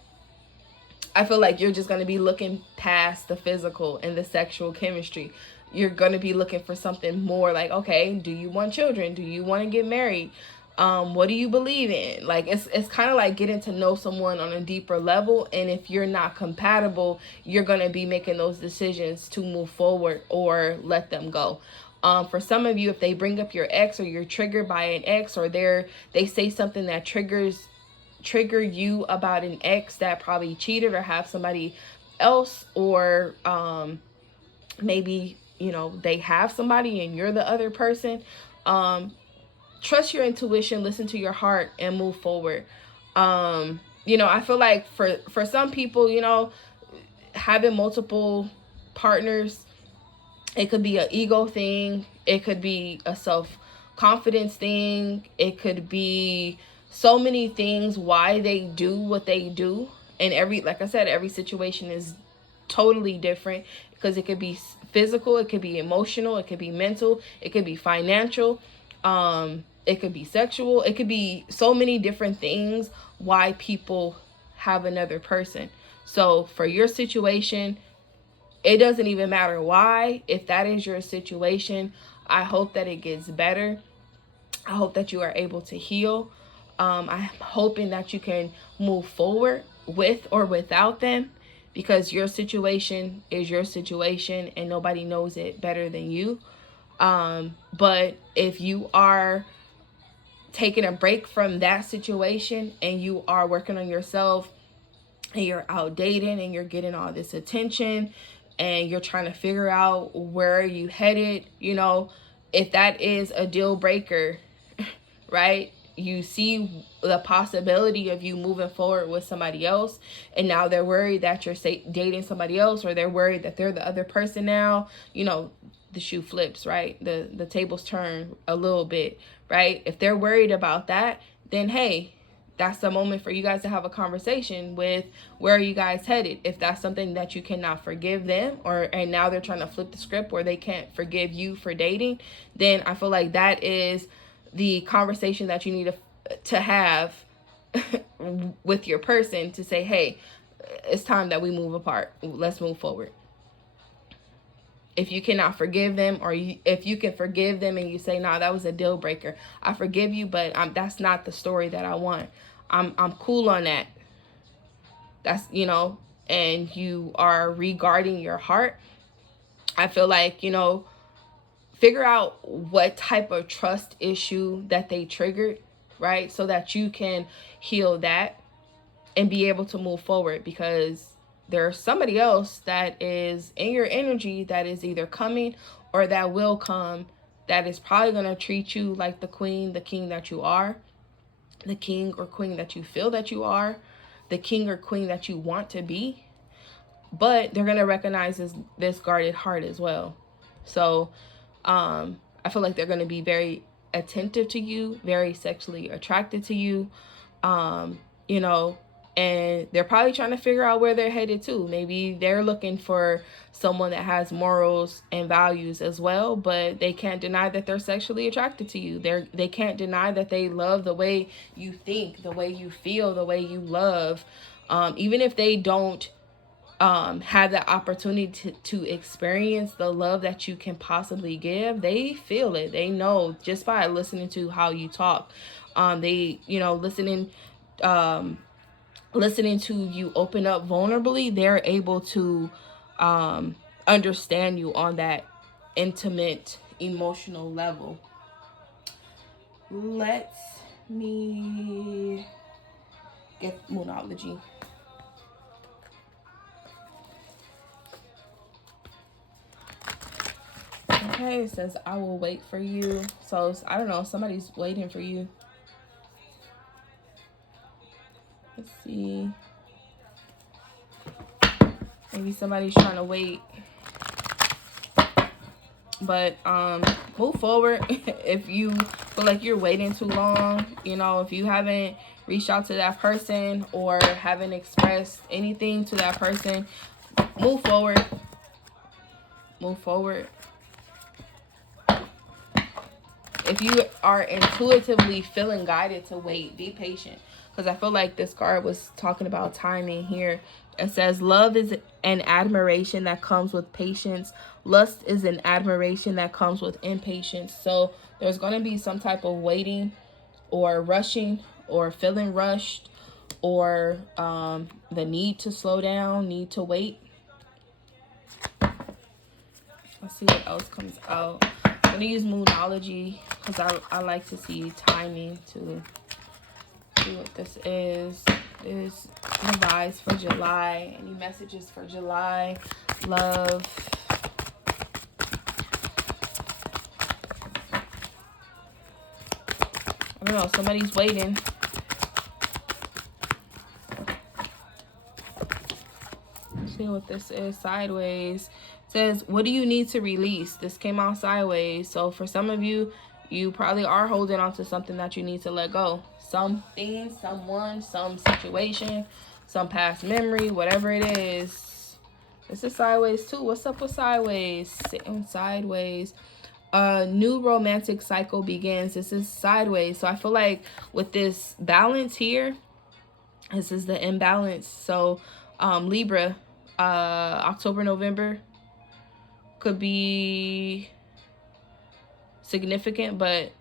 I feel like you're just going to be looking past the physical and the sexual chemistry. You're going to be looking for something more, like, okay, do you want children? Do you want to get married? What do you believe in? Like, it's kind of like getting to know someone on a deeper level. And if you're not compatible, you're going to be making those decisions to move forward or let them go. For some of you, if they bring up your ex, or you're triggered by an ex, or they say something that trigger you about an ex that probably cheated or have somebody else, or maybe, you know, they have somebody and you're the other person, trust your intuition, listen to your heart, and move forward. You know, I feel like for some people, you know, having multiple partners, it could be an ego thing, it could be a self-confidence thing, it could be so many things why they do what they do. And like I said, every situation is totally different, because it could be physical, it could be emotional, it could be mental, it could be financial, it could be sexual, it could be so many different things why people have another person. So for your situation, it doesn't even matter why. If that is your situation, I hope that it gets better. I hope that you are able to heal. I'm hoping that you can move forward with or without them, because your situation is your situation and nobody knows it better than you. But if you are taking a break from that situation and you are working on yourself, and you're out dating and you're getting all this attention and you're trying to figure out where you headed, you know, if that is a deal breaker, right? You see the possibility of you moving forward with somebody else, and now they're worried that you're dating somebody else, or they're worried that they're the other person now. You know, the shoe flips, right? The tables turn a little bit, right? If they're worried about that, then hey, that's the moment for you guys to have a conversation with where are you guys headed. If that's something that you cannot forgive them, and now they're trying to flip the script where they can't forgive you for dating, then I feel like that is the conversation that you need to have with your person, to say, hey, it's time that we move apart. Let's move forward. If you cannot forgive them, or if you can forgive them and you say, nah, that was a deal breaker, I forgive you, but that's not the story that I want. I'm cool on that. That's, you know, and you are regarding your heart. I feel like, you know, figure out what type of trust issue that they triggered, right? So that you can heal that and be able to move forward, because there's somebody else that is in your energy that is either coming or that will come, that is probably going to treat you like the queen, the king that you are, the king or queen that you feel that you are, the king or queen that you want to be. But they're going to recognize this guarded heart as well. So I feel like they're going to be very attentive to you, very sexually attracted to you, you know, and they're probably trying to figure out where they're headed to. Maybe they're looking for someone that has morals and values as well, but they can't deny that they're sexually attracted to you. They can't deny that they love the way you think, the way you feel, the way you love. Even if they don't have the opportunity to experience the love that you can possibly give, they feel it. They know just by listening to how you talk. They, you know, listening to you open up vulnerably, they're able to understand you on that intimate emotional level. Let me get Moonology. Okay, it says I will wait for you. So I don't know, somebody's waiting for you. Let's see. Maybe somebody's trying to wait. But move forward. If you feel like you're waiting too long, you know, if you haven't reached out to that person or haven't expressed anything to that person, move forward. Move forward. if you are intuitively feeling guided to wait, be patient. Because I feel like this card was talking about timing here. It says love is an admiration that comes with patience. Lust is an admiration that comes with impatience. So there's going to be some type of waiting or rushing or feeling rushed, or the need to slow down, need to wait. Let's see what else comes out. I'm going to use Moonology because I like to see timing to see what this is. There's the vibes for July. Any messages for July? Love. I don't know. Somebody's waiting. Let's see what this is. Sideways. It says, what do you need to release? This came out sideways. So for some of you, you probably are holding on to something that you need to let go. Something, someone, some situation, some past memory, whatever it is. This is sideways too. What's up with sideways? Sitting sideways. A new romantic cycle begins. This is sideways. So I feel like with this balance here, this is the imbalance. So Libra, October, November could be significant, but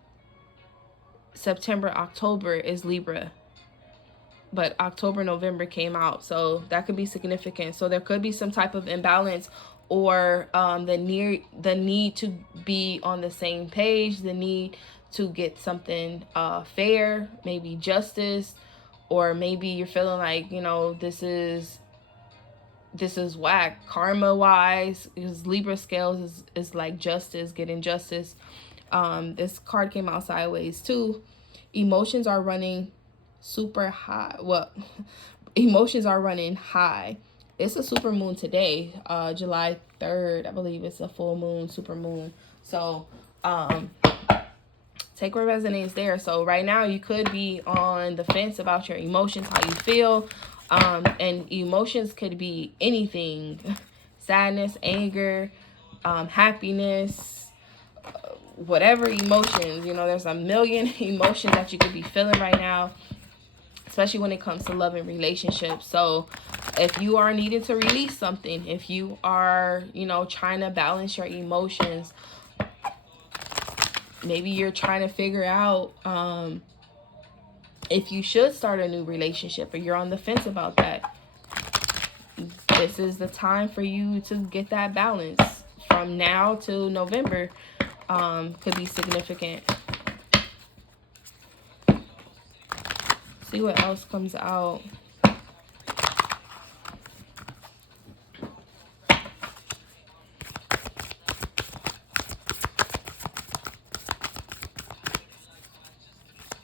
September, October is Libra. But October, November came out, so that could be significant. So there could be some type of imbalance, or the need to be on the same page, the need to get something fair, maybe justice, or maybe you're feeling like, you know, this is whack karma wise, because Libra scales is like justice, getting justice. This card came out sideways too. Emotions are running super high. Well, emotions are running high. It's a super moon today, July 3rd. I believe it's a full moon, super moon. So take what resonates there. So right now you could be on the fence about your emotions, how you feel. And emotions could be anything. Sadness, anger, happiness, whatever emotions. You know, there's a million emotions that you could be feeling right now, especially when it comes to love and relationships. So if you are needing to release something, if you are, you know, trying to balance your emotions, maybe you're trying to figure out if you should start a new relationship, or you're on the fence about that, this is the time for you to get that balance. From now to November could be significant. See what else comes out.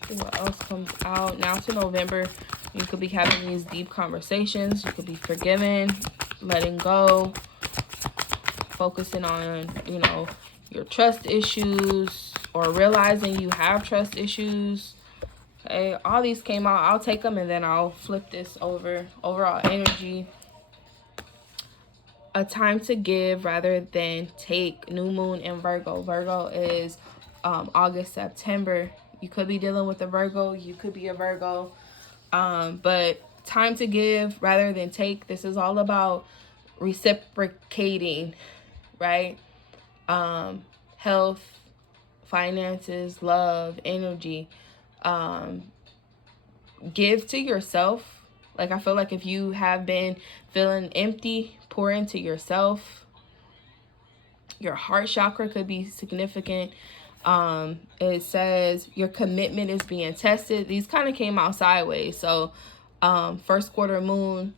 See what else comes out. Now to November, you could be having these deep conversations. You could be forgiving, letting go, focusing on, you know, your trust issues, or realizing you have trust issues. Okay, all these came out. I'll take them and then I'll flip this over. Overall energy. A time to give rather than take. New moon in Virgo. Virgo is August, September. You could be dealing with a Virgo. You could be a Virgo. But time to give rather than take. This is all about reciprocating, right? Health, finances, love, energy. Give to yourself. Like, I feel like if you have been feeling empty, pour into yourself. Your heart chakra could be significant. It says your commitment is being tested. These kind of came out sideways. So first quarter moon,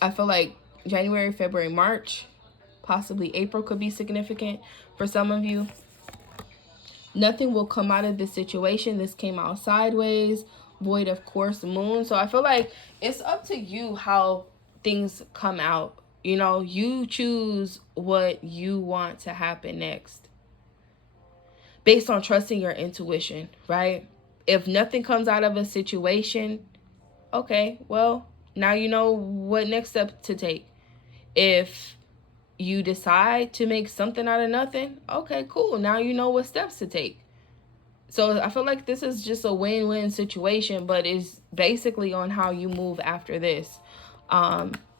I feel like January, February, March, possibly April could be significant for some of you. Nothing will come out of this situation. This came out sideways. Void of course moon. So I feel like it's up to you how things come out. You know, you choose what you want to happen next based on trusting your intuition, right? If nothing comes out of a situation, okay, well, now you know what next step to take. If you decide to make something out of nothing, okay, cool. Now you know what steps to take. So I feel like this is just a win-win situation, but it's basically on how you move after this.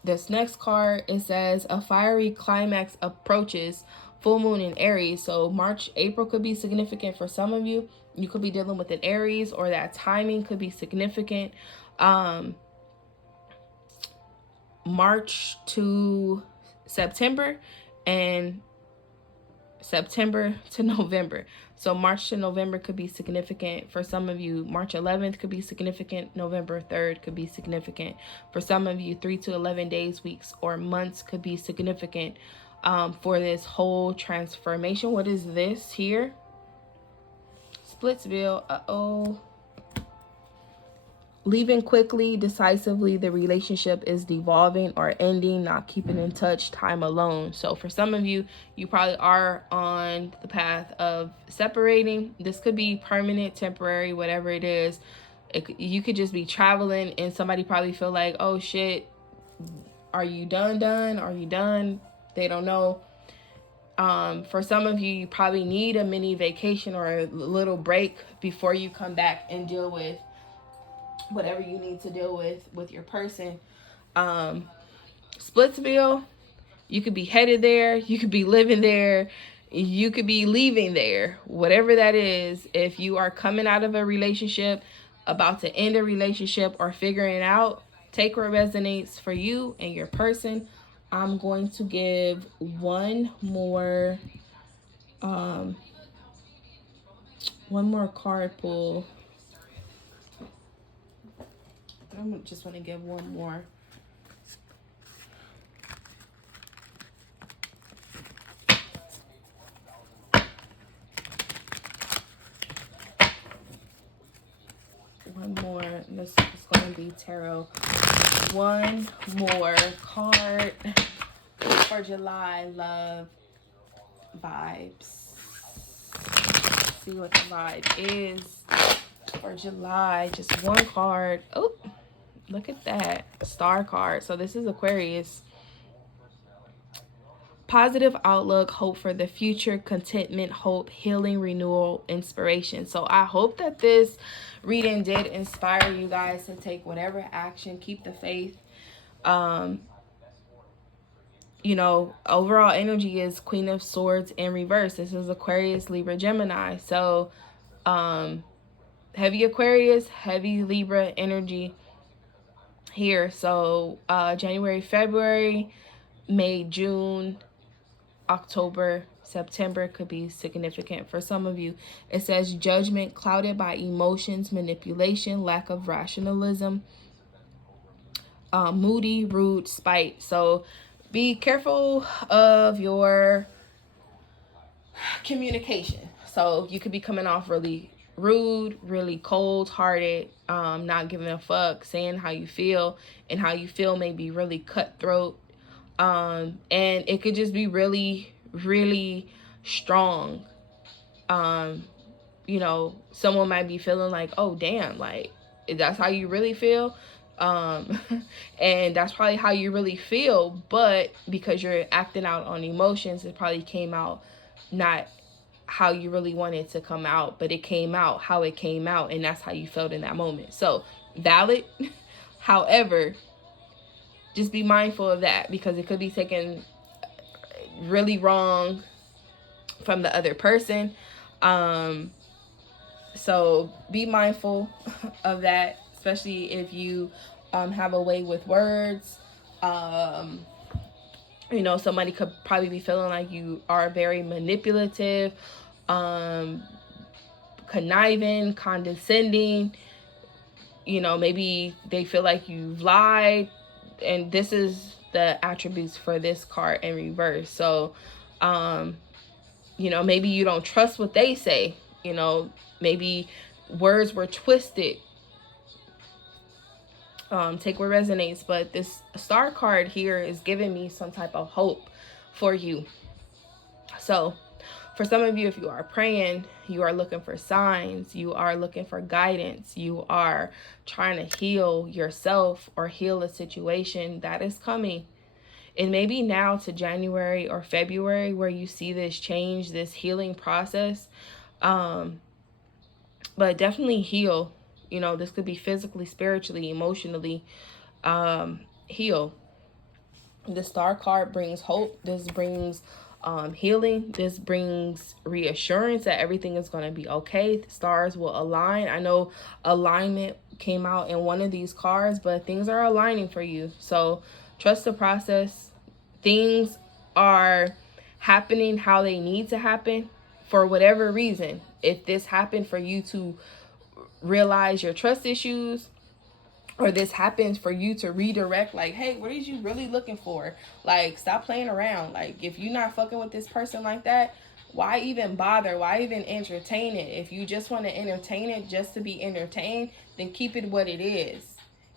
This next card, it says a fiery climax approaches, full moon in Aries. So March, April could be significant for some of you. You could be dealing with an Aries, or that timing could be significant. March to September, and September to November. So March to November could be significant for some of you. March 11th could be significant. November 3rd could be significant. For some of you, 3 to 11 days, weeks, or months could be significant for this whole transformation. What is this here? Splitsville. Uh-oh. Leaving quickly, decisively, the relationship is devolving or ending, not keeping in touch, time alone. So for some of you, you probably are on the path of separating. This could be permanent, temporary, whatever it is. You could just be traveling and somebody probably feel like, oh shit, are you done? Are you done? They don't know. For some of you, you probably need a mini vacation or a little break before you come back and deal with whatever you need to deal with your person. Splitsville, you could be headed there, you could be living there, you could be leaving there, whatever that is. If you are coming out of a relationship, about to end a relationship, or figuring it out, take what resonates for you and your person. I'm going to give one more card pull. I just want to give one more. One more. This is going to be tarot. One more card for July love vibes. Let's see what the vibe is for July. Just one card. Oh, look at that. Star card. So this is Aquarius. Positive outlook, hope for the future, contentment, hope, healing, renewal, inspiration. So I hope that this reading did inspire you guys to take whatever action, keep the faith. You know, overall energy is Queen of Swords in reverse. This is Aquarius, Libra, Gemini. So heavy Aquarius, heavy Libra energy here. So January, February, May, June, October, September could be significant for some of you. It says judgment clouded by emotions, manipulation, lack of rationalism, moody, rude, spite. So be careful of your communication. So you could be coming off really rude, really cold-hearted, not giving a fuck, saying how you feel, and how you feel may be really cutthroat. And it could just be really, really strong. You know, someone might be feeling like, oh damn, like that's how you really feel. And that's probably how you really feel, but because you're acting out on emotions, it probably came out not how you really wanted to come out, but it came out how it came out, and that's how you felt in that moment. So valid. However, just be mindful of that, because it could be taken really wrong from the other person. So be mindful of that, especially if you have a way with words. You know, somebody could probably be feeling like you are very manipulative, conniving, condescending. You know, maybe they feel like you've lied, and this is the attributes for this card in reverse. So, you know, maybe you don't trust what they say. You know, maybe words were twisted. Take what resonates, but this star card here is giving me some type of hope for you. So for some of you, if you are praying, you are looking for signs, you are looking for guidance, you are trying to heal yourself or heal a situation that is coming. It may be now to January or February where you see this change, this healing process. But definitely heal. You know, this could be physically, spiritually, emotionally. Heal. The Star card brings hope. This brings healing. This brings reassurance that everything is going to be okay. The stars will align. I know alignment came out in one of these cards, but things are aligning for you. So trust the process. Things are happening how they need to happen for whatever reason. If this happened for you to realize your trust issues, or this happens for you to redirect, like, hey, what is you really looking for? Like, stop playing around. Like, if you're not fucking with this person like that, why even bother? Why even entertain it? If you just want to entertain it just to be entertained, then keep it what it is.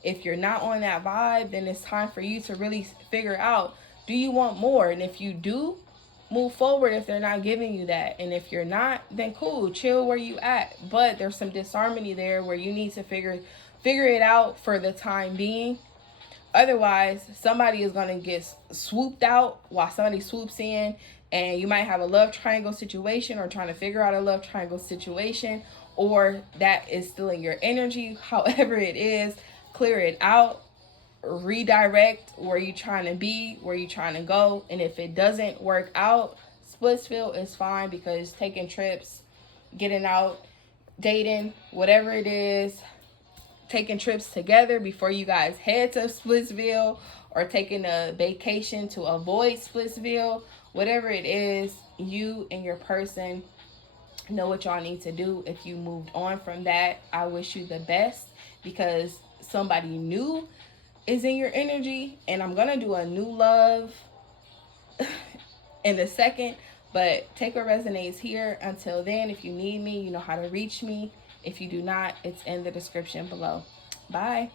If you're not on that vibe, then it's time for you to really figure out, do you want more? And if you do, move forward if they're not giving you that. And if you're not, then cool, chill where you at. But there's some disharmony there where you need to figure it out for the time being. Otherwise, somebody is going to get swooped out while somebody swoops in, and you might have a love triangle situation, or trying to figure out a love triangle situation, or that is still in your energy. However it is, clear it out, redirect where you're trying to be, where you're trying to go. And if it doesn't work out, Splitsville is fine, because taking trips, getting out, dating, whatever it is, taking trips together before you guys head to Splitsville, or taking a vacation to avoid Splitsville, whatever it is, you and your person know what y'all need to do. If you moved on from that, I wish you the best, because somebody new is in your energy. And I'm gonna do a new love in a second, but take what resonates here. Until then, if you need me, you know how to reach me. If you do not, it's in the description below. Bye.